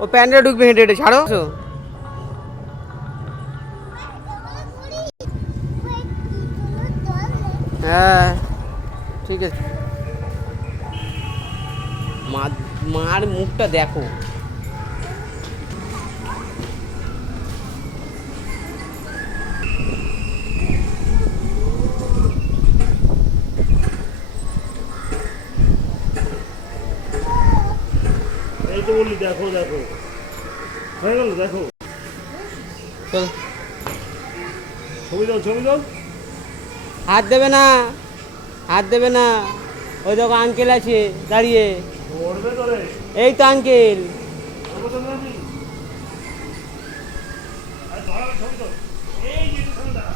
ও প্যান্ডেলে ঢুকবে হেঁটে হেঁটে, ছাড়ো। হ্যাঁ ঠিক আছে। মার মুখটা দেখো। এই তো বলি, দেখো দেখো হয়ে গেল, দেখো চল। ছবি দাও, ছবি দাও। হাত দেবে না, হাত দেবে না। ওই দেখো আঙ্কেল আছে দাঁড়িয়ে। পড়বে তোরে। এই তো আঙ্কেল। পড়বো তো আমি। আর ধরা ছবি তো। এই যে ছবি দাও।